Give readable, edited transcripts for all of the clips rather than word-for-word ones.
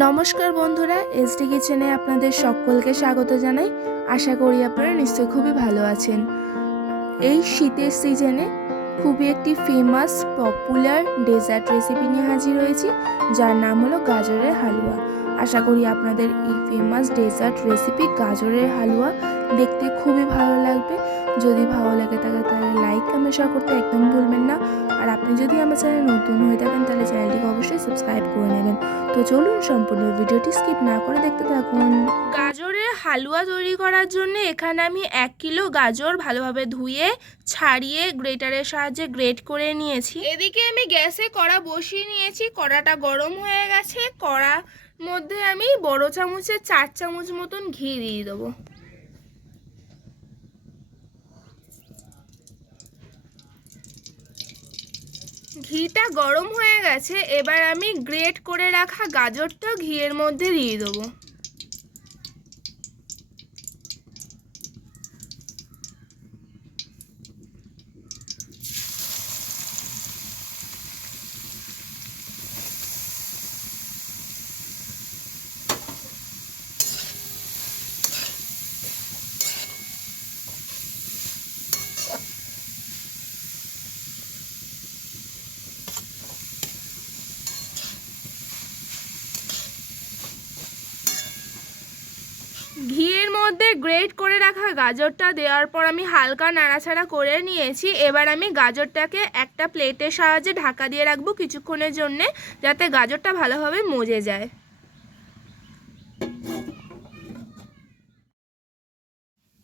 নমস্কার বন্ধুরা, এসডি কিচেনে আপনাদের সকলকে স্বাগত জানাই। আশা করি আপনারা নিশ্চয়ই খুবই ভালো আছেন। এই শীতের সিজনে খুবই একটি ফেমাস পপুলার ডেজার্ট রেসিপি নিয়ে হাজির হয়েছি, যার নাম হলো গাজরের হালুয়া। আশা করি আপনাদের এই ফেমাস ডেজার্ট রেসিপি গাজরের হালুয়া দেখতে খুবই ভালো লাগবে। যদি ভালো লাগে থাকে তাহলে লাইক কমেন্ট শেয়ার করতে একদম ভুলবেন না। আর আপনি যদি আমার চ্যানেল নতুন হয়ে থাকেন তাহলে চ্যানেলটিকে অবশ্যই সাবস্ক্রাইব করে নেবেন। তো চলুন সম্পূর্ণ ভিডিওটি স্কিপ না করে দেখতে থাকুন। গাজরের হালুয়া তৈরি করার জন্য এখানে আমি 1 কিলো গাজর ভালোভাবে ধুয়ে ছাড়িয়ে গ্রেটারের সাহায্যে গ্রেট করে নিয়েছি। এদিকে আমি গ্যাসে কড়া বসিয়ে নিয়েছি। কড়াটা গরম হয়ে গেছে। কড়ার মধ্যে আমি বড় চামচে 4 চামচ মতন ঘি দিয়ে দেবো। ঘিটা গরম হয়ে গেছে। এবার আমি গ্রেট করে রাখা গাজরটা ঘিয়ের মধ্যে দিয়ে দেবো। ঘিয়ের মধ্যে গ্রেট করে রাখা গাজরটা দেওয়ার পর আমি হালকা নাড়াচাড়া করে নিয়েছি। এবার আমি গাজরটাকে একটা প্লেটের সাহায্যে ঢাকা দিয়ে রাখবো কিছুক্ষণের জন্যে, যাতে গাজরটা ভালোভাবে মজে যায়।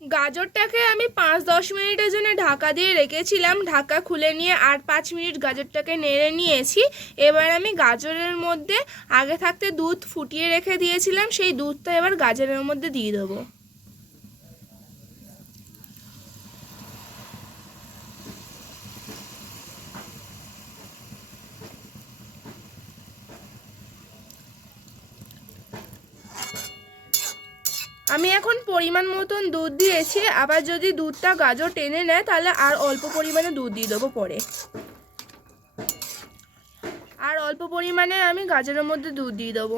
গাজরটাকে আমি 5-10 মিনিটের জন্য ঢাকা দিয়ে রেখেছিলাম। ঢাকা খুলে নিয়ে আর 5 মিনিট গাজরটাকে নেড়ে নিয়েছি। এবার আমি গাজরের মধ্যে আগে থাকতে দুধ ফুটিয়ে রেখে দিয়েছিলাম, সেই দুধটা এবার গাজরের মধ্যে দিয়ে দেবো। আমি এখন পরিমাণ মতন দুধ দিয়েছি। আবার যদি দুধটা গাজর টেনে নেয় তাহলে আর অল্প পরিমাণে দুধ দিয়ে দেবো পরে। আর অল্প পরিমাণে আমি গাজরের মধ্যে দুধ দিয়ে দেবো।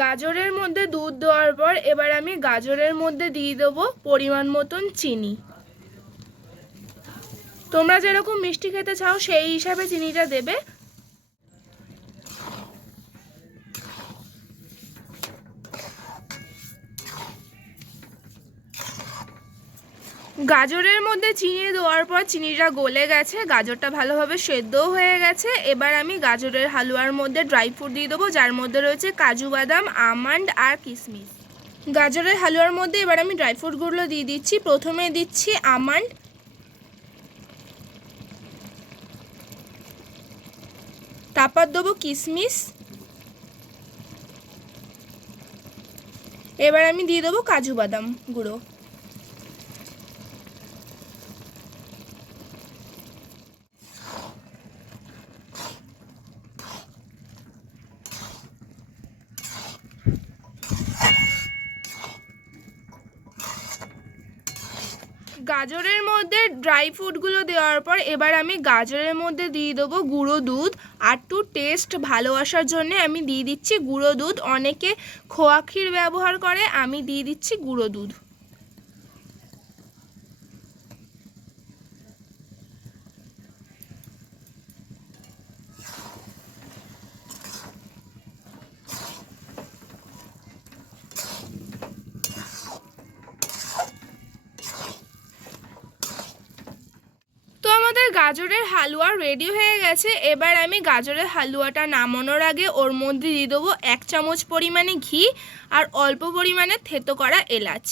গাজরের মধ্যে দুধ দেওয়ার পর এবার আমি গাজরের মধ্যে দিয়ে দেবো পরিমাণ মতন চিনি। তোমরা যেরকম মিষ্টি খেতে চাও সেই হিসাবে চিনিটা দেবে। গাজরের মধ্যে চিনি দেওয়ার পর চিনিটা গলে গেছে, গাজরটা ভালোভাবে সেদ্ধও হয়ে গেছে। এবার আমি গাজরের হালুয়ার মধ্যে ড্রাই ফ্রুট দিয়ে দেবো, যার মধ্যে রয়েছে কাজু বাদাম, আমন্ড আর কিশমিশ। গাজরের হালুয়ার মধ্যে এবার আমি ড্রাই ফ্রুটগুলো দিয়ে দিচ্ছি। প্রথমে দিচ্ছি আমন্ড, তারপর দেবো কিশমিশ, এবার আমি দিয়ে দেবো কাজু বাদাম গুঁড়ো। গাজরের মধ্যে ড্রাই ফ্রুটগুলো দেওয়ার পর এবার আমি গাজরের মধ্যে দিয়ে দেবো গুঁড়ো দুধ। আর একটু টেস্ট ভালো আসার জন্যে আমি দিয়ে দিচ্ছি গুঁড়ো দুধ। অনেকে খোয়া ক্ষীর ব্যবহার করে, আমি দিয়ে দিচ্ছি গুঁড়ো দুধ। গাজরের হালুয়া রেডি হয়ে গেছে। এবার আমি গাজরের হালুয়াটা নামানোর আগে ওর মধ্যে দিয়ে দেবো 1 চামচ পরিমাণে ঘি আর অল্প পরিমাণে থেতো করা এলাচ।